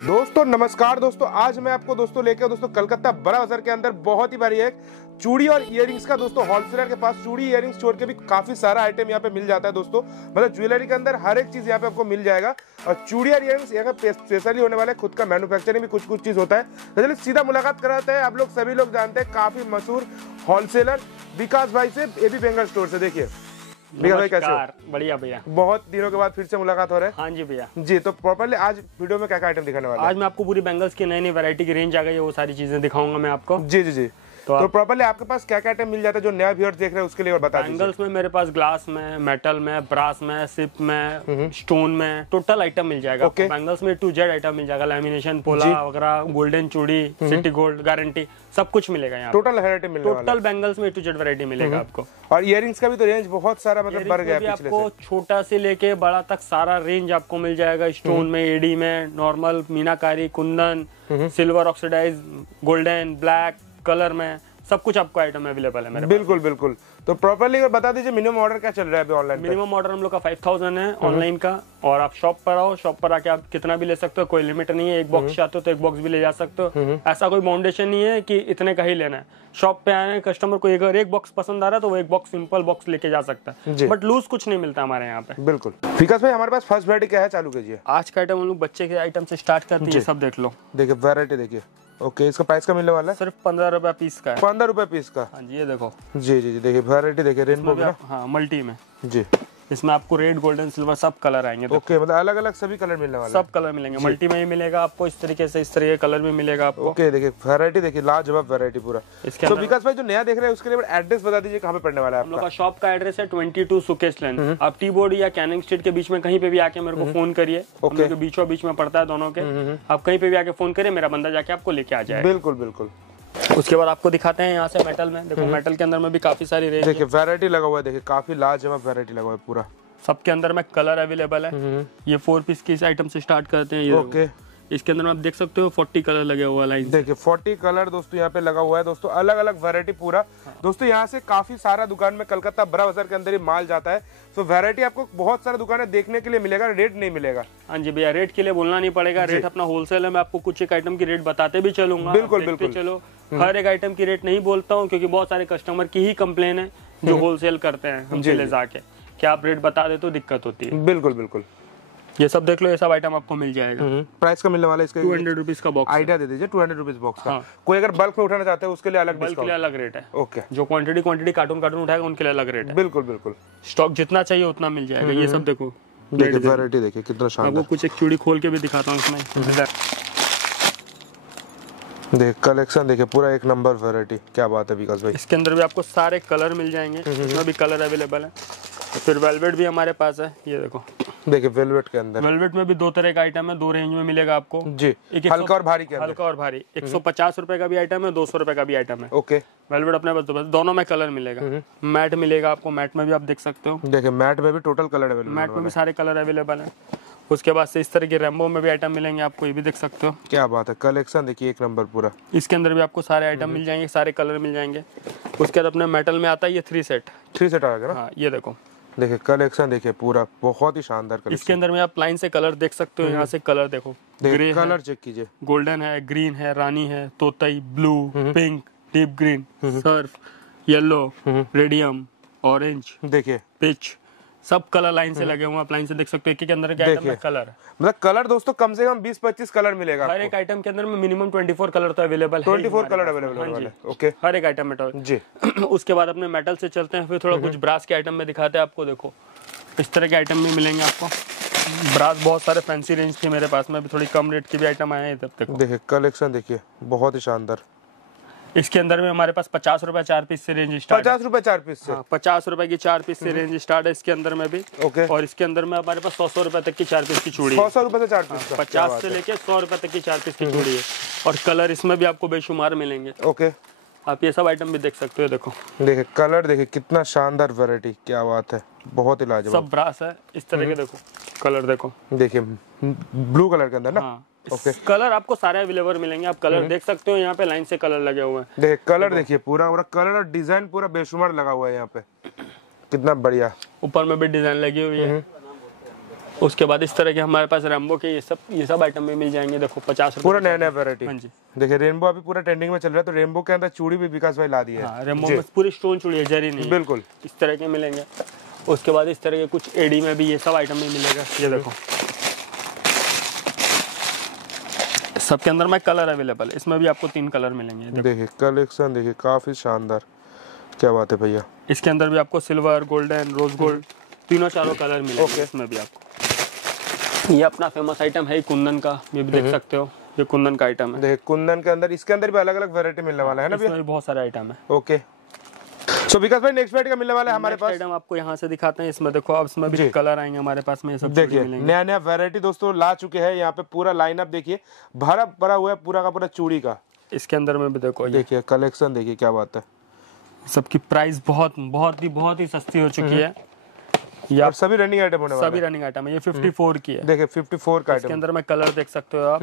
दोस्तों नमस्कार दोस्तों, आज मैं आपको दोस्तों लेकर दोस्तों कलकत्ता बड़ा बाजार के अंदर बहुत ही भारी एक चूड़ी और इयररिंग्स का दोस्तों होलसेलर के पास चूड़ी इयररिंग्स छोड़ के भी काफी सारा आइटम यहाँ पे मिल जाता है दोस्तों। मतलब ज्वेलरी के अंदर हर एक चीज यहाँ पे आपको मिल जाएगा और चूड़ी और इयररिंग्स यहाँ पे स्पेशली होने वाला है, खुद का मैन्युफैक्चरिंग भी कुछ चीज होता है। तो चलिए सीधा मुलाकात कराते हैं। आप लोग सभी लोग जानते हैं काफी मशहूर होलसेलर विकास भाई से, एबी बेंगल स्टोर से। देखिए भैया, भाई कैसे हो? बढ़िया भैया, बहुत दिनों के बाद फिर से मुलाकात हो रहा है। हाँ जी भैया जी, तो प्रॉपर्ली आज वीडियो में क्या क्या आइटम दिखाने वाला है? आज मैं आपको पूरी बैंगल्स की नई नई वैरायटी की रेंज आ गई है, वो सारी चीजें दिखाऊंगा मैं आपको। जी जी जी। तो प्रॉपर्ली आपके पास क्या क्या आइटम मिल जाता है जो नया व्यूअर्स देख रहे हैं उसके लिए, और बता दीजिए। बैंगल्स में मेरे पास ग्लास में, मेटल में, ब्रास में, सिप में, स्टोन में, टोटल आइटम मिल जाएगा। Okay. बैंगल्स में टू जेड आइटम मिल जाएगा, लैमिनेशन, पोला वगैरह, गोल्डन चूड़ी, सिटी गोल्ड गारंटी, सब कुछ मिलेगा यहाँ। टोटल वैरायटी मिलने वाला है। टोटल बैंगल्स में टू जेड वैरायटी मिलेगा आपको। और इयररिंग्स का भी तो रेंज बहुत सारा मतलब बढ़ गया पिछले आपको से। छोटा से लेके बड़ा तक सारा रेंज आपको मिल जाएगा। स्टोन में, एडी में, नॉर्मल, मीनाकारी, कुंदन, silver oxidize, golden, black colour में, सब कुछ आपको आइटम अवेलेबल है मेरे बिल्कुल बिल्कुल। तो प्रॉपर्ली बता दीजिए मिनिमम ऑर्डर क्या चल रहा है अभी ऑनलाइन? मिनिमम ऑर्डर हम लोग का 5000 है ऑनलाइन का, और आप शॉप पर आओ, शॉप पर आके आप कितना भी ले सकते हो, कोई लिमिट नहीं है। एक बॉक्स चाहते हो तो एक बॉक्स भी ले जा सकते हो, ऐसा कोई बाउंडेशन नहीं है कि इतने का ही लेना है। शॉप पे आए कस्टमर को अगर एक बॉक्स पसंद आ रहा है तो वो एक बॉक्स सिंपल बॉक्स लेके जा सकता है, बट लूज कुछ नहीं मिलता हमारे यहाँ पे। बिल्कुल। विकास भाई, हमारे पास फर्स्ट वैरायटी क्या है, चालू कीजिए। आज का आइटम हम लोग बच्चे के आइटम से स्टार्ट करते हैं, सब देख लो। देखिए वैरायटी देखिए। ओके, इसका प्राइस का मिलने वाला है सिर्फ 15 रुपए पीस का है। 15 रुपए पीस का। हाँ जी, ये देखो। जी जी जी, देखिए वैरायटी देखिए, रेनबो में। हाँ, मल्टी में। जी, इसमें आपको रेड, गोल्डन, सिल्वर सब कलर आएंगे। ओके, मतलब अलग अलग सभी कलर मिलने वाले हैं। सब कलर मिलेंगे, मल्टी में ही मिलेगा आपको, इस तरीके से, इस तरह के कलर भी मिलेगा आपको। ओके, देखिए वैरायटी देखिए, लाजवाब वैरायटी पूरा। इसके तो विकास भाई जो नया देख रहे हैं उसके लिए एड्रेस बता दीजिए, कहाँ पे पड़ने वाला है हम लोग आपका? का शॉप का एड्रेस है 22 सुकेश लेन। आप टी बोर्ड या कैनिंग स्ट्रीट के बीच में कहीं पे भी आके मेरे को फोन करिए। हम लोग के बीचों बीच में पड़ता है दोनों के। आप कहीं पे भी आके फोन करिए, मेरा बंदा जाके आपको लेके आ जाएगा। बिल्कुल बिल्कुल। उसके बाद आपको दिखाते हैं यहाँ से मेटल में। देखो मेटल के अंदर में भी काफी सारी रेंज। देखिए वैरायटी लगा हुआ है, देखिए काफी लाजवाब वैरायटी लगा हुआ है पूरा। सबके अंदर में कलर अवेलेबल है। ये 4 पीस की इस आइटम से स्टार्ट करते हैं। ये ओके, इसके अंदर में आप देख सकते हो 40 कलर लगे हुआ है लाइन। देखिए 40 कलर दोस्तों यहाँ पे लगा हुआ है दोस्तों, अलग अलग वैरायटी पूरा। दोस्तों यहाँ से काफी सारा दुकान में कलकत्ता बड़ा बाजार के अंदर ही माल जाता है, तो वैरायटी आपको बहुत सारे दुकानें देखने के लिए मिलेगा, रेट नहीं मिलेगा। हाँ जी भैया, रेट के लिए बोलना नहीं पड़ेगा, रेट अपना होलसेल है। मैं आपको कुछ एक आइटम की रेट बताते भी चलूंगा। बिल्कुल बिल्कुल। चलो, हर एक आइटम की रेट नहीं बोलता हूँ, क्योंकि बहुत सारे कस्टमर की ही कंप्लेन है जो होलसेल करते हैं हमसे ले जाके, कि आप रेट बता दे तो दिक्कत होती है। बिल्कुल बिल्कुल। ये सब देख लो, ये सब आइटम आपको मिल जाएगा। प्राइस का मिलने वाला है इसका 200 रुपीज का बॉक्स। आइडिया दे दीजिए, 200 रुपीज बॉक्स का। हाँ। कोई अगर बल्क में उठाना चाहते हैं उसके लिए अलग बल्क के लिए अलग रेट है। ओके, जो क्वांटिटी कार्टून उठाएगा उनके लिए अलग रेट है। बिल्कुल बिल्कुल। स्टॉक जितना चाहिए उतना मिल जाएगा। ये सब देखो, देखिए वैरायटी देखिए कितना शानदार। आपको कुछ एक चूड़ी खोल के भी दिखाता हूँ इसमें। देखिए कलेक्शन देखिए पूरा एक नंबर वैरायटी, क्या बात है विकास भाई। इसके अंदर भी आपको सारे कलर मिल जाएंगे, इसमें भी कलर अवेलेबल है। फिर वेलवेट भी हमारे पास है, ये देखो। देखिए वेलवेट के अंदर, वेलवेट में भी 2 तरह का आइटम है, 2 रेंज में मिलेगा आपको जी। हल्का और भारी के अंदर। हल्का और भारी 150 रुपए का भी आइटम है, 200 रुपए का भी आइटम है। ओके, वेलवेट अपने पास दोनों में कलर मिलेगा। मैट मिलेगा आपको, मैट में भी आप देख सकते हो। देखिए मैट में भी टोटल कलर अवेलेबल, मैट में भी सारे कलर अवेलेबल है। उसके बाद से इस तरह के रेम्बो में भी आइटम मिलेंगे आपको, ये भी देख सकते हो। क्या बात है, कलेक्शन देखिए एक नंबर पूरा। इसके अंदर भी आपको सारे आइटम मिल जाएंगे, सारे कलर मिल जाएंगे। उसके बाद अपने मेटल में आता है ये 3 सेट। 3 सेट आएगा ना? हाँ, ये देखो। देखिए कलेक्शन देखिए पूरा बहुत ही शानदार कलेक्शन। इसके अंदर में आप लाइन से कलर देख सकते हो। यहाँ से कलर देखो, ग्रे कलर चेक कीजिए, गोल्डन है, ग्रीन है, रानी है, तोतई, ब्लू, पिंक, डीप ग्रीन, सर्फ, येलो, रेडियम, ऑरेंज, देखिए पिच, सब कलर लाइन से लगे हुए हैं। आप लाइन से देख सकते हो, एक एक अंदर के आइटम में कलर है। मतलब कलर दोस्तों कम से कम 20-25 कलर मिलेगा हर एक आइटम के अंदर में मिनिमम 24 कलर तो अवेलेबल है। 24 कलर अवेलेबल है। ओके, हर एक आइटम में जी। उसके बाद अपने मेटल से चलते हैं, फिर थोड़ा कुछ ब्रास के आइटम में दिखाते हैं आपको। देखो इस तरह के आइटम भी मिलेंगे आपको। ब्रास बहुत सारे फैंसी रेंज के मेरे पास में भी थोड़ी कम रेट के भी आइटम आए हैं। तब देखो, देखिए कलेक्शन देखिए बहुत ही शानदार। इसके अंदर में हमारे पास 50 रुपए 4 पीस से रेंज स्टार्ट। 50 रुपए 4 पीस से? 50 रुपए की 4 पीस से रेंज स्टार्ट है इसके अंदर में भी। ओके, और इसके अंदर में हमारे पास 100 रुपए तक की 4 पीस की चूड़ी है। 100 रुपए से 4 पीस? 50 से लेके 100 रुपए तक की 4 पीस की चूड़ी है। और कलर इसमें भी आपको बेशुमार मिलेंगे। ओके, आप ये सब आइटम भी देख सकते हो। देखो देखिए कलर देखिए कितना शानदार वैरायटी, क्या बात है, बहुत ही लाजवाब। सब ब्रास है इस तरह के। देखो कलर देखो, देखिए ब्लू कलर के अंदर ना? ओके, कलर आपको सारे अवेलेबल मिलेंगे। आप कलर देख सकते हो, यहाँ पे लाइन से कलर लगे हुए हैं। देखिए कलर देखिए पूरा कलर और डिजाइन पूरा बेशुमार लगा हुआ है यहाँ पे, कितना बढ़िया। ऊपर में भी डिजाइन लगी हुई है। उसके बाद इस तरह के हमारे पास रेम्बो के ये सब आइटम में मिल जाएंगे। देखो 50 पूरा नया नया वैरायटी। हाँ जी, देखिए रेनबो अभी पूरा ट्रेंडिंग में चल रहा है, तो रेनबो के अंदर चूड़ी भी विकास भाई ला दी है। हाँ, रेम्बो में पूरी स्टोन चूड़ी है, जरी नहीं है। बिल्कुल इस तरह के मिलेंगे। उसके बाद इस तरह के कुछ एडी में भी ये सब आइटम में मिलेगा। ये देखो सबके अंदर में कलर अवेलेबल है, इसमें भी आपको 3 कलर मिलेंगे। देखिए कलेक्शन देखिए काफी शानदार, क्या बात है भैया। इसके अंदर भी आपको सिल्वर, गोल्डन, रोज गोल्ड तीनों चारों कलर मिलेंगे। इसमें भी आपको ये अपना फेमस आइटम है कुंदन का, ये भी देख सकते हो, ये कुंदन का आइटम है। देखिए कुंदन के अंदर, इसके अंदर भी अलग अलग वैरायटी मिलने वाला है ना भैया? इसमें भी बहुत सारे आइटम है। ओके, सो विकास भाई नेक्स्ट वैरायटी का मिलने वाला है हमारे पास। आइटम आपको यहाँ से दिखाते हैं। इसमें देखो अब इसमें भी कलर आएंगे हमारे पास में, ये सब देखिए नया नया वैरायटी दोस्तों ला चुके हैं यहाँ पे। पूरा लाइनअप देखिए भरा पड़ा हुआ है पूरा का पूरा चूड़ी का। इसके अंदर में भी देखो, देखिए कलेक्शन देखिए, क्या बात है। सबकी प्राइस बहुत ही सस्ती हो चुकी है। ये और सभी रनिंग आइटम होने वाले हैं। सभी रनिंग आइटम है। ये 54 की है। देखिए 54 का इसके आइटम, अंदर में कलर देख सकते हो आप,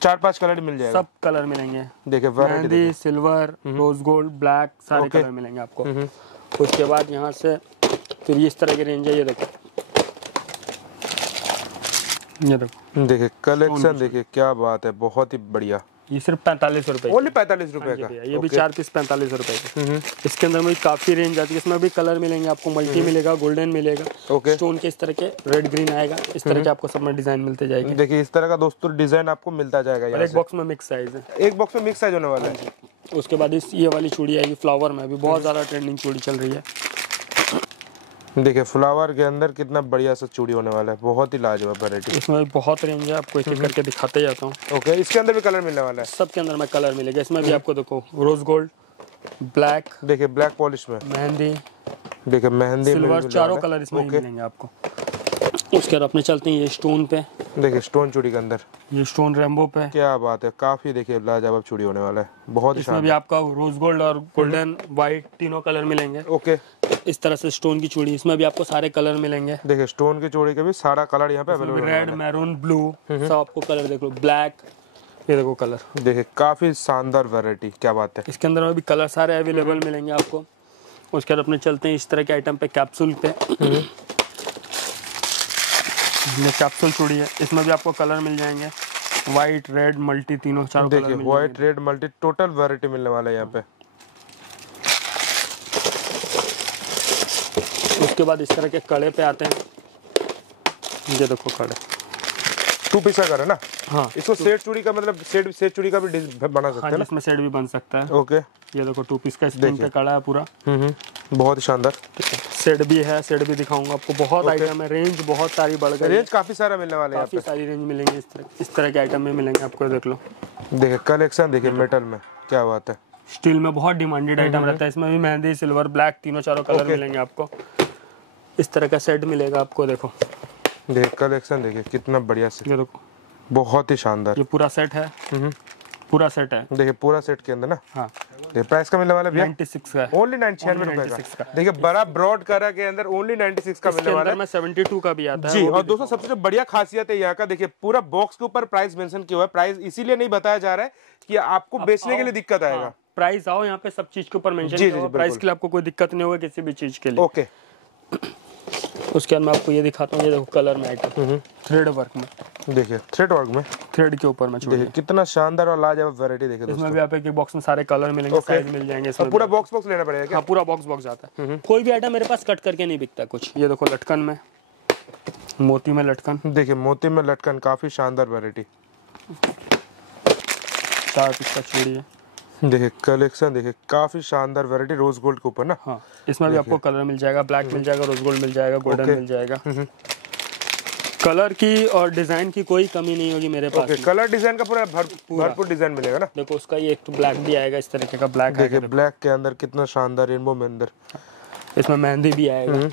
4-5 कलर मिल जाएगा। सब कलर मिलेंगे। देखिए variety mehndi, silver, rose gold, black, सारे कलर मिलेंगे आपको। उसके बाद यहाँ से फिर इस तरह की रेंज है। ये देखो, ये देखो देखिए कलेक्शन देखिए, क्या बात है, बहुत ही बढ़िया। ये सिर्फ 45 रुपए, ओनली 45 रुपए का। ये भी 4 पीस 45 रुपए के। इसके अंदर में काफी रेंज आती है। इसमें भी कलर मिलेंगे आपको, मल्टी मिलेगा, गोल्डन मिलेगा, ओके। स्टोन के इस तरह के रेड ग्रीन आएगा। इस तरह के आपको सब में डिजाइन मिलते जाएंगे। देखिए इस तरह का दोस्तों डिजाइन आपको मिलता जाएगा यहाँ एक बॉक्स में मिक्स साइज है। एक बॉक्स में मिक्स साइज होने वाला है। उसके बाद ये वाली चूड़ी आएगी फ्लावर में, भी बहुत ज्यादा ट्रेंडिंग चूड़ी चल रही है। देखिए फ्लावर के अंदर कितना बढ़िया सा चूड़ी होने वाला है, बहुत ही लाजवाब वैरायटी। इसमें भी बहुत रेंज है, आपको एक एक करके दिखाते जाता हूँ। ओके, इसके अंदर भी कलर मिलने वाला है। सबके अंदर में कलर मिलेगा। इसमें भी आपको देखो रोज गोल्ड, ब्लैक, देखिए ब्लैक पॉलिश में, मेहंदी, देखिए मेहंदी, सिल्वर, चारों कलर इसमें मिलेंगे आपको। उसके बाद अपने चलते हैं ये स्टोन पे। देखिए स्टोन चूड़ी के अंदर, ये स्टोन रेम्बो पे, क्या बात है, काफी देखिए लाजवाब चूड़ी होने वाला है, बहुत ही इसमें भी शानदार। आपका रोज गोल्ड और गोल्डन व्हाइट तीनों कलर मिलेंगे। ओके, इस तरह से स्टोन की चूड़ी, इसमें भी आपको सारे कलर मिलेंगे। देखिए स्टोन की चूड़ी के भी सारा कलर यहाँ पे अवेलेबल है। रेड, मैरून, ब्लू सब आपको कलर देख लो, ब्लैक, ये देखो कलर। देखिए काफी शानदार वैरायटी, क्या बात है। इसके अंदर में भी कलर सारे अवेलेबल मिलेंगे आपको। उसके बाद अपने चलते हैं इस तरह के आइटम पे, कैप्सूल पे। ये कैप्सूल चूड़ी है, इसमें भी आपको कलर मिल जाएंगे, व्हाइट, रेड, मल्टी, तीनों चारों कलर देखिए milk white, red, multi total variety मिलने वाला है यहाँ पे। उसके बाद इस तरह के कड़े पे आते हैं। ये देखो कड़े 2 पीस का है ना? हाँ, इसको सेट चूड़ी का मतलब सेट चूड़ी का भी बना सकते हैं ना? इसमें सेट भी बन सकता है। ओके, ये देखो 2 पीस का स्क्रीन पे कड़ा है पूरा। बहुत ही शानदार। सेट भी है, सेट भी दिखाऊंगा आपको। बहुत आइटम है, रेंज बहुत सारी बढ़ गई। रेंज काफी सारा मिलने वाले हैं, काफी सारी रेंज मिलेंगे। इस तरह के आइटम में मिलेंगे आपको, देख लो। देखिए कलेक्शन देखिए मेटल में, क्या बात है। स्टील में बहुत डिमांडेड आइटम रहता है। इसमें भी मेहंदी, सिल्वर, ब्लैक तीनों चारों कलर मिलेंगे आपको। इस तरह का सेट मिलेगा आपको, देखो। देखिए कलेक्शन देखिए कितना बढ़िया से, ये देखो बहुत ही शानदार। ये पूरा सेट है, पूरा सेट है। देखिए पूरा सेट के अंदर ना, हाँ, देखिए प्राइस का मिलने वाला भैया 96 का है। ओनली 96 रुपए का। देखिए बड़ा ब्रॉड करा के अंदर ओनली 96 का मिलने वाला है। में 72 का भी आता है जी। और दोस्तों सबसे जो बढ़िया खासियत है यहाँ का, देखिए पूरा बॉक्स के ऊपर प्राइस मेंशन किया हुआ है। प्राइस इसीलिए नहीं बताया जा रहा है कि आपको बेचने के लिए दिक्कत आएगा। प्राइस आओ यहाँ पे, सब चीज के ऊपर मेंशन किया हुआ है। प्राइस के लिए आपको कोई दिक्कत नहीं होगा किसी भी चीज के लिए। ओके, उसके बाद मैं आपको ये दिखाता हूँ। ये देखो कलर में आइटम, थ्रेड वर्क में। देखिए थ्रेड वर्क में, थ्रेड के ऊपर में चूड़ी। देखिए कितना शानदार और लाजवाब वैरायटी। देखिए इसमें दोस्तों भी आप एक बॉक्स में सारे कलर मिलेंगे, साइज मिल जाएंगे। इसमें पूरा बॉक्स लेना पड़ेगा क्या? हाँ, पूरा बॉक्स जाता है। कोई भी आइटम मेरे पास कट करके नहीं बिकता कुछ। ये देखो लटकन में, मोती में लटकन। देखिए मोती में लटकन, काफी शानदार वैरायटी। 4 पीस का चूड़ी है। देखिए कलेक्शन देखिए काफी शानदार वैरायटी, रोज गोल्ड के ऊपर ना। हाँ, इसमें भी आपको कलर मिल जाएगा, ब्लैक मिल जाएगा, रोज गोल्ड मिल जाएगा, गोल्डन मिल जाएगा। कलर की और डिजाइन की कोई कमी नहीं होगी मेरे पास। कलर डिजाइन का पूरा भरपूर डिजाइन मिलेगा ना। देखो उसका ये एक तो ब्लैक भी आएगा, इस तरीके का ब्लैक देखिए ब्लैक के अंदर कितना शानदार रेनबो में अंदर। इसमें मेहंदी भी आएगा।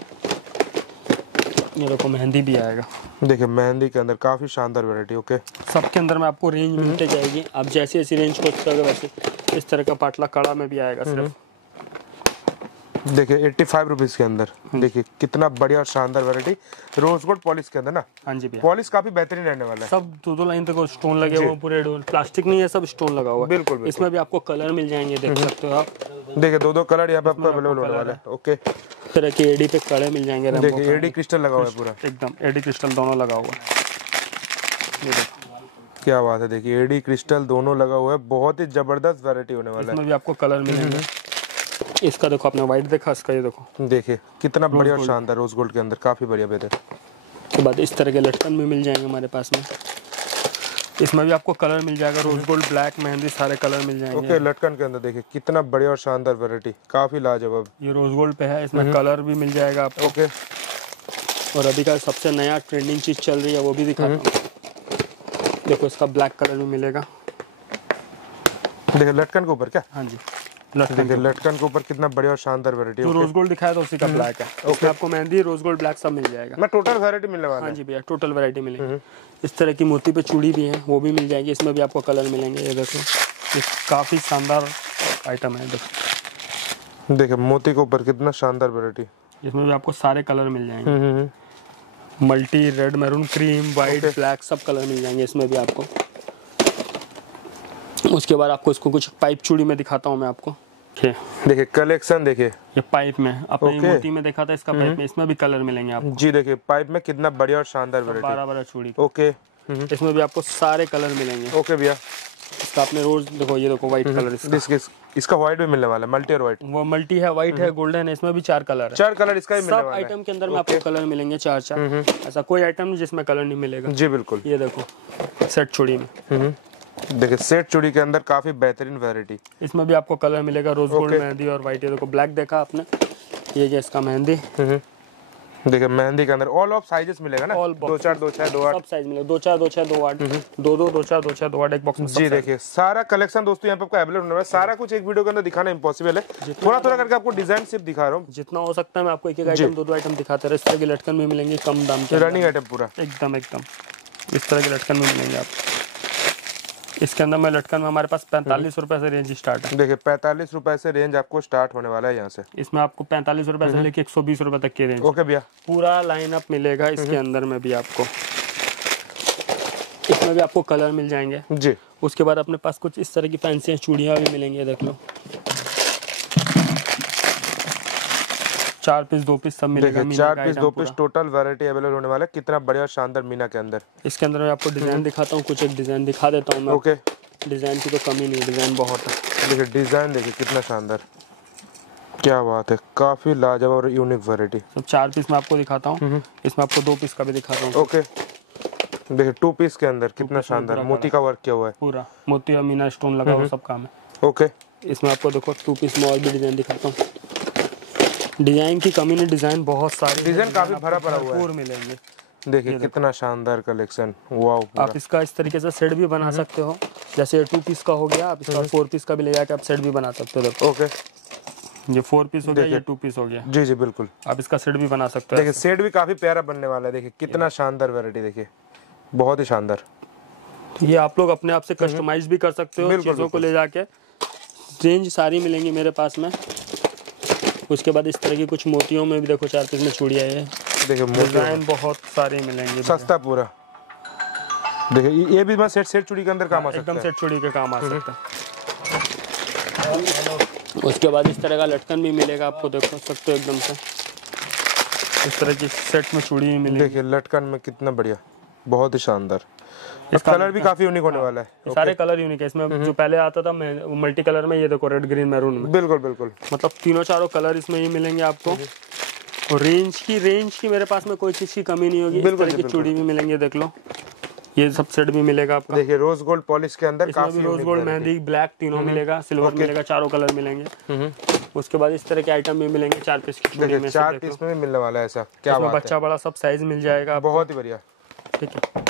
ये देखो मेहंदी भी आएगा। देखिए मेहंदी के अंदर काफी शानदार वैरायटी। ओके, सबके अंदर में आपको रेंज मिलते जाएगी। आप जैसी ऐसी रेंज खोज करोगे वैसे। इस तरह का पाटला कड़ा में भी आएगा सिर्फ। देखिए 85 रुपीज के अंदर, देखिए कितना बढ़िया और शानदार वैरायटी रोज गोल्ड पॉलिश के अंदर ना। हाँ जी भैया, पॉलिश काफी बेहतरीन रहने वाला है। सब दो लाइन तक स्टोन लगे हुए, पूरे प्लास्टिक नहीं है, सब स्टोन लगा हुआ है। बिल्कुल इसमें भी आपको कलर मिल जाएंगे, देख सकते हो आप। देखिए दो कलर यहाँ पे आपको अवेलेबल होने वाला है। ओके, इस तरह की एडी पे कड़े मिल जाएंगे। देखिए एडी क्रिस्टल लगा हुआ है पूरा, एकदम एडी क्रिस्टल दोनों लगा हुआ है। ये देखो क्या बात है, देखिए एडी क्रिस्टल दोनों लगा हुआ है। बहुत ही जबरदस्त वैरायटी होने वाला है। इसमें भी आपको कलर मिलेंगे। इसका देखो, आपने व्हाइट देखा, इसका ये देखो, देखिए कितना बढ़िया और शानदार रोज गोल्ड के अंदर, काफी बढ़िया बेहतर। उसके बाद इस तरह के लटकन भी मिल जाएंगे हमारे पास में। इसमें भी आपको कलर मिल जाएगा, रोज गोल्ड, ब्लैक, मेहंदी, सारे कलर मिल जाएंगे। ओके, लटकन के अंदर देखिए कितना बढ़िया और शानदार वैरायटी, काफी लाजवाब। ये रोज गोल्ड पे है, इसमें कलर भी मिल जाएगा आपको। ओके, और अभी का सबसे नया ट्रेंडिंग चीज चल रही है, वो भी दिखाता हूँ। देखो, इसका ब्लैक कलर भी मिलेगा। देखिए लटकन के ऊपर क्या, हाँ जी, देखिए लटकन के ऊपर कितना बढ़िया और शानदार वैरायटी। जो रोज गोल्ड दिखाया था उसी का ब्लैक है। उसमें आपको मेहंदी, रोज गोल्ड, ब्लैक सब मिल जाएगा। मैं टोटल वैरायटी मिलने वाला है। हाँ जी भैया, टोटल वैरायटी मिलेगी। इस तरह की मोती पे चूड़ी भी है, वो भी मिल जाएगी। इसमें भी आपको कलर मिलेंगे। ये देखो, ये काफी शानदार आइटम है। देखो, देखिए मोती के ऊपर कितना शानदार वैरायटी। इसमें भी आपको सारे कलर मिल जाएंगे। Multi, red, maroon, cream, white, black, सब कलर मिल जाएंगे इसमें भी आपको। उसके बाद आपको इसको कुछ पाइप चूड़ी में दिखाता हूँ मैं आपको। देखिए कलेक्शन, देखिए ये पाइप में आपने मोती में देखा था, इसका पाइप में, इसमें भी कलर मिलेंगे आपको। जी, देखिए पाइप में कितना बढ़िया और शानदार वैरायटी। 12 चूड़ी। ओके, इसमें भी आपको सारे कलर मिलेंगे। ओके भैया, इसका आपने रोज देखो, ये देखो व्हाइट कलर इसका व्हाइट भी मिलने वाला है, मल्टी और व्हाइट। वो मल्टी है, व्हाइट है, गोल्डन है। इसमें भी 4 कलर है। 4 कलर इसका ही मिलने सब वाला है। आइटम के अंदर में आपको कलर मिलेंगे 4। ऐसा कोई आइटम नहीं जिसमें कलर नहीं मिलेगा। जी बिल्कुल। ये देखो सेट चूड़ी में, देखिए सेट चूड़ी के अंदर काफी बेहतरीन वैरायटी। इसमें भी आपको कलर मिलेगा, रोज गोल्ड, मेहंदी और व्हाइट। ये देखो ब्लैक देखा आपने, ये इसका मेहंदी। देखिए मेहंदी के अंदर ऑल ऑफ साइजेस मिलेगा ना, 2-4, 2-6, 2-8 सब साइज मिलेगा। 2-4, 2-6, 2-8, 2-2, 2-4, 2-6, 2-8 एक बॉक्स में। जी देखिए सारा कलेक्शन दोस्तों यहाँ पे आपको अवेलेबल होने वाला है। सारा कुछ एक वीडियो के अंदर दिखाना इम्पॉसिबल है, थोड़ा थोड़ा करके आपको डिजाइन सिर्फ दिखा रहा हूँ। जितना हो सकता है मैं आपको एक आइटम, 2-2 आइटम दिखाते रहे। इस तरह के लटकन भी मिलेंगे कम दाम के, रनिंग आइटम पूरा एकदम इस तरह के लटकन भी मिलेंगे आपको। इसके अंदर में लटकन में हमारे पास 45 रुपए से रेंज स्टार्ट है। देखिए 45 रुपए से रेंज आपको स्टार्ट होने वाला है यहाँ से। इसमें आपको 45 रुपए से लेके 120 रुपए तक की रेंज। ओके भैया, पूरा लाइनअप मिलेगा इसके अंदर में भी आपको। इसमें भी आपको कलर मिल जाएंगे जी। उसके बाद अपने पास कुछ इस तरह की फैंसी चूड़ियाँ भी मिलेंगी, देख लो। 4 पीस 2 पीस सब मिलेगा। 4 piece 2 piece total variety available होने वाला है। कितना बढ़िया शानदार मीना के अंदर। इसके अंदर मैं आपको डिजाइन दिखाता हूँ, कुछ एक डिजाइन दिखा देता हूँ मैं। ओके, डिजाइन की तो कमी नहीं, डिजाइन बहुत है। देखिए डिजाइन देखिए कितना शानदार, क्या बात है, काफी लाजवाब और यूनिक वैरायटी। सब 4 पीस में आपको दिखाता हूँ। इसमें आपको 2 पीस का भी दिखाता हूँ। ओके, देखिए 2 पीस के अंदर कितना शानदार मोती का वर्क किया हुआ है, पूरा मोती और मीना स्टोन लगा हुआ सब काम है। ओके, इसमें आपको देखो 2 पीस में और भी डिजाइन दिखाता हूँ। डिजाइन की कमी नहीं, डिजाइन बहुत सारे, डिजाइन काफी भरा पड़ा हुआ है, मिलेंगे। देखिए कितना शानदार कलेक्शन, वाओ। आप इसका इस तरीके से सेट भी बना सकते हो, जैसे 2 पीस का हो गया, आप इसका 4 पीस का भी ले जाके आप सेट भी बना सकते हो। ओके, ये 4 पीस हो गया, ये 2 पीस हो गया। जी जी बिल्कुल, आप इसका सेट भी बना सकते हो। देखिए सेट भी काफी प्यारा बनने वाला है। देखिए कितना शानदार वैरायटी, देखिए बहुत ही शानदार। ये आप लोग अपने आप से कस्टमाइज भी कर सकते हो चीजों को ले जाके। रेंज सारी मिलेंगी मेरे पास में। उसके बाद इस तरह की कुछ मोतियों में भी देखो 4 पीस में चूड़ियाँ है। देखिए डिजाइन बहुत सारे मिलेंगे, सस्ता पूरा। देखिए ये भी बस सेट चूड़ी के अंदर काम आ सकता है, एकदम सेट चूड़ी के काम आ सकता है। उसके बाद इस तरह का लटकन भी मिलेगा आपको, देख सकते हो एकदम से इस तरह की सेट में चूड़ी भी मिलेगी। देखिए लटकन में कितना बढ़िया, बहुत ही शानदार। इसका कलर भी काफी यूनिक होने वाला है। सारे कलर यूनिक है इसमें। जो पहले आता था मल्टी कलर में, ये देखो रेड, ग्रीन, मैरून में। बिल्कुल बिल्कुल, मतलब तीनों चारों कलर इसमें ही मिलेंगे आपको। और रेंज की मेरे पास में कोई चीज की कमी नहीं होगी। इस तरह की चूड़ी भी मिलेंगे, देख लो। ये सब सेट भी मिलेगा आपका। देखिए रोज गोल्ड पॉलिश के अंदर काफी रोज गोल्ड, मेहंदी, ब्लैक तीनों मिलेगा, सिल्वर मिलेगा, चारों कलर मिलेंगे। उसके बाद इस तरह के आइटम भी मिलेंगे 4 पीस की चूड़ी में। 4 पीस में मिलने वाला है ऐसा, क्या बात है। बच्चा बड़ा सब साइज मिल जाएगा, बहुत ही बढ़िया। ठीक है।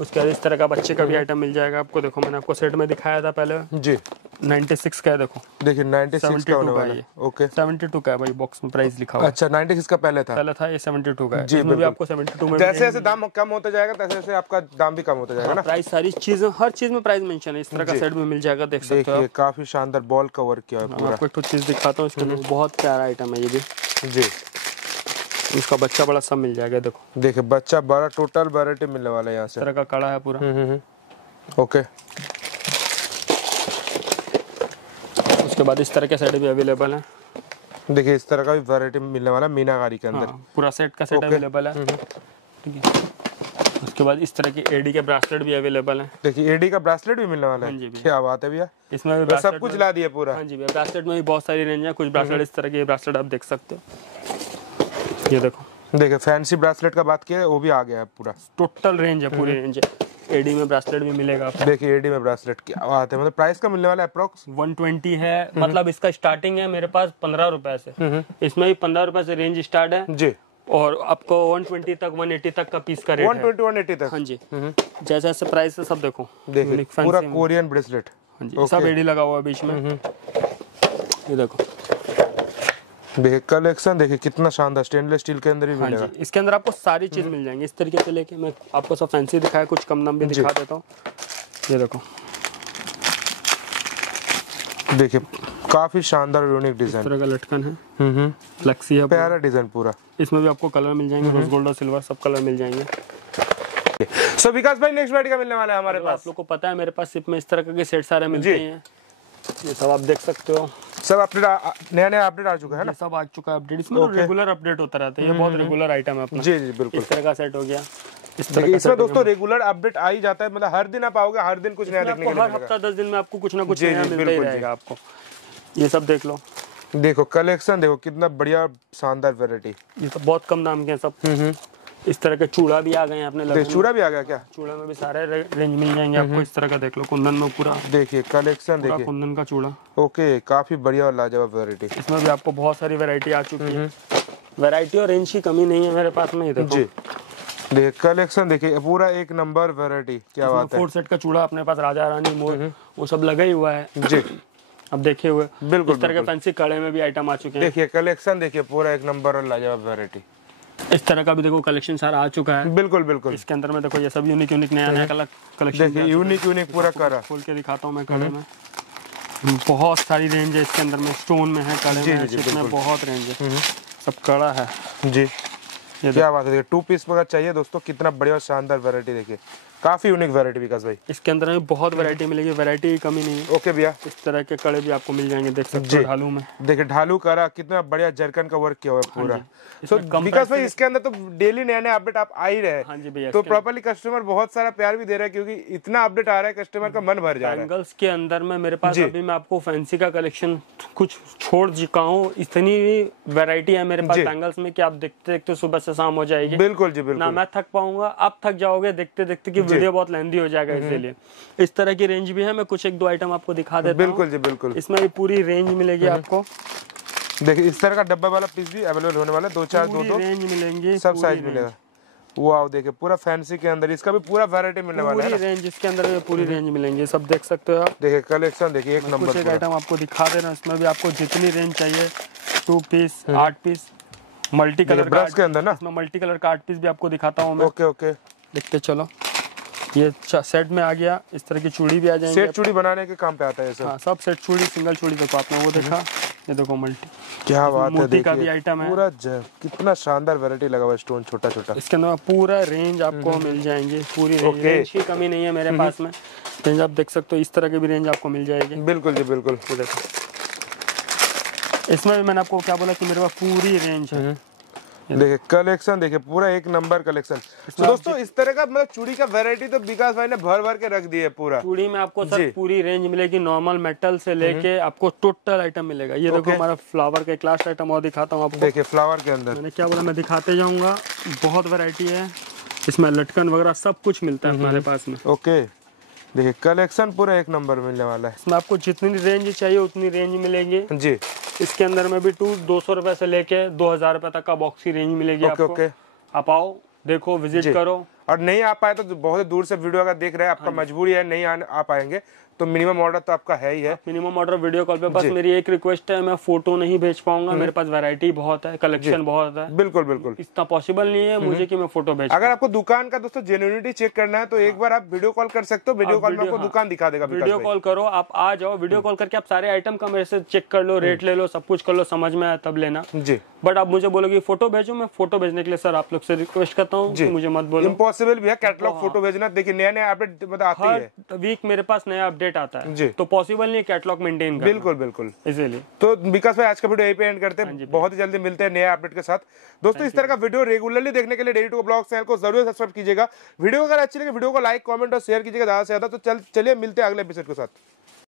उसके बाद इस तरह का बच्चे का भी आइटम मिल जाएगा आपको। देखो मैंने आपको सेट में दिखाया था पहले जी, 96 का है। देखो देखिए 96 का होने वाला है। ओके 72 का है भाई, बॉक्स में प्राइस लिखा हुआ है। अच्छा 96 का पहले था पहले था, ये 72 का है। जी, इसमें भी आपको 72 में जैसे जैसे दाम कम होता जाएगा तैसे तैसे आपका दाम भी कम होता जाएगा ना। प्राइस सारी चीजें, हर चीज में प्राइस मेंशन है। इस तरह का सेट में मिल जाएगा, देख सकते हो देखिए आप। काफी शानदार बॉल का वर्क किया है मैं पूरा। आपको एक चीज दिखाता हूँ इसके अंदर, बहुत प्यारा आइटम है ये भी। जी इसका बच्चा बड़ा सब मिल जाएगा। देखो देखिए बच्चा बड़ा, टोटल वैरायटी मिलने वाला है यहाँ इस से। तरह का कड़ा है पूरा। ओके उसके बाद इस तरह के सेट भी अवेलेबल है। देखिए इस तरह का भी वैरायटी मिलने वाला है मीनाकारी के अंदर। पूरा सेट का सेट अवेलेबल है। ठीक है, उसके बाद इस तरह की एडी के ब्रासलेट भी अवेलेबल है। देखिए एडी का ब्रासलेट भी मिलने वाला हाँ जी है। भैया। क्या बात है भैया, इसमें भी सब ब्रासलेट कुछ ला दिया पूरा। हाँ जी भैया, ब्रासलेट में भी बहुत सारी रेंज है। कुछ ब्रासलेट इस तरह के ब्रासलेट आप देख सकते हो। ये देखो, देखिए फैंसी ब्रासलेट का बात किया वो भी आ गया है पूरा। टोटल रेंज है, पूरी रेंज है। एडी में ब्रासलेट भी मिलेगा आपको। देखिए एडी में ब्रासलेट, क्या बात है। मतलब प्राइस का मिलने वाला है अप्रोक्स 120 है। मतलब इसका स्टार्टिंग है मेरे पास 15 रुपए से। इसमें भी 15 रुपए से रेंज स्टार्ट है जी। और आपको 120 तक 180 तक का पीस का रेट है। 120 180 तक। हाँ जी, जैसे जैसे प्राइस है सब देखो। देखिए यूनिक फैंसी पूरा में। Korean bracelet. हाँ जी, सब एडी लगा हुआ है बीच में। ये देखो, देखिए कलेक्शन देखिए कितना शानदार, स्टेनलेस स्टील के अंदर ही हाँ मिलेगा। जी, इसके अंदर आपको सारी चीज मिल जाएंगी इस तरीके से लेके। मैं आपको सब फैंसी दिखाया, कुछ कम दाम भी दिखा देता हूँ। ये देखो, देखिए काफी शानदार यूनिक इस डिजाइन, तरह का लटकन है। फ्लेक्सी है, प्यारा डिजाइन पूरा। इसमें भी आपको कलर मिल जाएंगे, रोज गोल्ड और सिल्वर सब कलर मिल जाएंगे। सो विकास भाई नेक्स्ट वैरायटी का मिलने वाला है हमारे आप पास। लोग को पता है मेरे पास सिर्फ में इस तरह के सेट सारे मिलते हैं। ये सब आप देख सकते हो, सब अपडेट नया नया अपडेट आ चुका है ना। ये सब आ चुका है अपडेट। इसमें रेगुलर अपडेट होता रहता है, ये बहुत रेगुलर आइटम है अपना। जी जी बिल्कुल। इस तरह का सेट हो गया। इस तरह देखिए का इसमें set हो दोस्तों रेगुलर अपडेट आ ही जाता है। मतलब हर दिन आप आओगे, हर दिन कुछ नया गया। देखने के आपको लिए हर मिलेगा। हफ्ता 10 दिन में आपको कुछ ना कुछ जी, नया जी, मिलता ही बिल्कुल जी। रहेगा आपको। ये सब देख लो, देखो कलेक्शन देखो कितना बढ़िया शानदार वैरायटी। ये सब बहुत कम दाम के हैं सब। इस तरह के चूड़ा भी आ गए हैं अपने लगन में। चूड़ा भी आ गया क्या? चूड़ा में भी सारे रेंज मिल जाएंगे आपको। इस तरह का देख लो, कुंदन में पूरा देखिए कलेक्शन पूरा देखिए। कुंदन का चूड़ा। ओके काफी बढ़िया और लाजवाब वैरायटी। इसमें भी आपको बहुत सारी वैरायटी आ चुकी है। वैरायटी और रेंज की कमी नहीं है मेरे पास में। ये देखो जी देखिए कलेक्शन देखिए पूरा एक नंबर वैरायटी। क्या बात है। 4 सेट का चूड़ा अपने पास, राजा रानी मोर वो सब लगा ही हुआ है। जी अब देखे हुए बिल्कुल इस तरह के फैंसी कड़े में भी आइटम आ चुके हैं। देखिए कलेक्शन देखिए पूरा एक नंबर और लाजवाब वैरायटी। इस तरह का भी देखो कलेक्शन सारा आ चुका है। बिल्कुल बिल्कुल। इसके अंदर में देखो ये सब यूनिक नया नया कलेक्शन। देखिए यूनिक यूनिक पूरा करा। खोल के दिखाता हूँ मैं कड़े में। बहुत सारी रेंज है इसके अंदर में। स्टोन में है, कड़े में, इसमें बहुत रेंज है। सब कड़ा है जी। ये क्या बात है। देखिए 2 पीस वगैरह चाहिए दोस्तों, कितना बढ़िया और शानदार वैरायटी। देखिए काफी यूनिक वैरायटी विकास भाई। इसके अंदर में बहुत वैरायटी मिलेगी, वैरायटी की कमी नहीं है। ओके भैया। इस तरह के कड़े भी आपको मिल जाएंगे, देख सकते हो ढालू में। देखिए ढालू करा, कितना बढ़िया जरकन का वर्क किया हुआ है पूरा। इसमें सो कम विकास प्राइस भाई इसके अंदर तो डेली नया नया अपडेट आप आ ही रहे हैं। हाँ जी भैया, तो प्रॉपर्ली कस्टमर बहुत सारा प्यार भी दे रहा है, क्योंकि इतना अपडेट आ रहा है कस्टमर का मन भर जा रहा है। बैंगल्स के अंदर में मेरे पास अभी मैं आपको फैंसी का कलेक्शन कुछ छोड़ चुका हूँ। इतनी वैरायटी है मेरे पास बैंगल्स में कि आप देखते देखते सुबह से शाम हो जाएगी। बिल्कुल जी बिल्कुल। ना मैं थक पाऊंगा, आप थक जाओगे देखते देखते कि वीडियो बहुत लेंदी हो जाएगा। इसीलिए इस तरह की रेंज भी है। मैं कुछ 1-2 आइटम आपको दिखा देता हूँ। बिल्कुल जी बिल्कुल। इसमें भी पूरी रेंज मिलेगी आपको। देखिए इस तरह का डब्बा वाला पीस भी अवेलेबल होने वाला है। 2-4 2-2 रेंज मिलेंगी, सब साइज मिलेगा। वाओ देखिए पूरा फैंसी के अंदर इसका भी पूरा वैरायटी मिलने वाला है। पूरी रेंज इसके अंदर में पूरी रेंज मिलेंगी, सब देख सकते हो आप। देखिए कलेक्शन देखिए एक कुछ नंबर एक पूरा। आइटम आपको दिखा दे रहा हूँ। इसमें भी आपको जितनी रेंज चाहिए, 2 piece 8 piece multi colour brush के अंदर ना। इसमें मल्टी कलर का 8 पीस भी आपको दिखाता हूँ मैं। Okay okay. देखते चलो, ये सेट में आ गया। इस तरह की चूड़ी भी आ जाएंगी। सेट चूड़ी बनाने के काम पे आता है ये सब। हाँ, सब सेट चूड़ी, सिंगल चूड़ी देखो आपने वो देखा। ये देखो मल्टी, क्या बात है। मोती का भी देखिए आइटम है। पूरा कितना शानदार वैरायटी लगा हुआ है, स्टोन छोटा छोटा। इसके अंदर पूरा रेंज आपको मिल जाएंगे। पूरी रेंज की कमी नहीं है मेरे पास में। रेंज आप देख सकते हो, इस तरह की भी रेंज आपको मिल जाएगी। बिल्कुल जी बिल्कुल। ये देखो, इसमें भी मैंने आपको क्या बोला कि मेरे पास पूरी रेंज है। देखिए कलेक्शन देखिए पूरा एक नंबर कलेक्शन। तो दोस्तों इस तरह का मतलब चूड़ी का वैरायटी तो विकास भाई ने भर भर के रख दी है पूरा। चूड़ी में आपको सर पूरी रेंज मिलेगी, नॉर्मल मेटल से लेके आपको टोटल आइटम मिलेगा। ये देखो हमारा फ्लावर का एक लास्ट आइटम और दिखाता हूँ आपको। देखिए फ्लावर के अंदर मैंने क्या बोला, मैं दिखाते जाऊंगा। बहुत वैरायटी है इसमें, लटकन वगैरह सब कुछ मिलता है हमारे पास में। ओके देखिए कलेक्शन पूरा एक नंबर मिलने वाला है। इसमें आपको जितनी रेंज चाहिए उतनी रेंज मिलेगी जी। इसके अंदर में भी 200 रुपए से लेके 2000 रुपए तक का बॉक्स की रेंज मिलेगी आपको। ओके। आप आओ, देखो, विजिट करो। और नहीं आ पाए तो बहुत दूर से वीडियो अगर देख रहे हैं, आपका मजबूरी है, नहीं आ पाएंगे तो मिनिमम ऑर्डर तो आपका है ही है। मिनिमम ऑर्डर वीडियो कॉल पे। बस मेरी एक रिक्वेस्ट है, मैं फोटो नहीं भेज पाऊंगा, मेरे पास वैरायटी बहुत है, कलेक्शन बहुत है, बिल्कुल बिल्कुल इतना पॉसिबल नहीं है मुझे कि मैं फोटो भेज। अगर आपको दुकान का दोस्तों जेन्युइनिटी चेक करना है तो एक बार आप वीडियो कॉल कर सकते हो, वीडियो कॉल में आपको दुकान दिखा देगा। वीडियो कॉल करो, आप आ जाओ, वीडियो कॉल करके आप सारे आइटम का मेरे से चेक कर लो, रेट ले लो, सब कुछ कर लो, समझ में आया तब लेना जी। बट आप मुझे बोलोगे फोटो भेजो, मैं फोटो भेजने के लिए सर आप लोग से रिक्वेस्ट करता हूँ कि मुझे मत बोलो। इम्पॉसिबल भी है कैटलॉग फोटो भेजना। देखिए नया नया अपडेट मतलब आती है, हर वीक मेरे पास नया अपडेट आता है जी। तो पॉसिबल नहीं कैटलॉग मेंटेन करना। बिल्कुल बिल्कुल, इसीलिए तो विकास भाई आज का वीडियो यहीं पे एंड करते हैं, बहुत ही जल्दी मिलते हैं नए अपडेट के साथ। दोस्तों इस तरह का वीडियो रेगुलरली देखने के लिए डेली टू ब्लॉग चैनल को जरूर सब्सक्राइब कीजिएगा। वीडियो अगर अच्छी लगे वीडियो को लाइक कमेंट और शेयर कीजिएगा ज्यादा से ज्यादा। तो चलिए मिलते हैं अगले एपिसोड के साथ।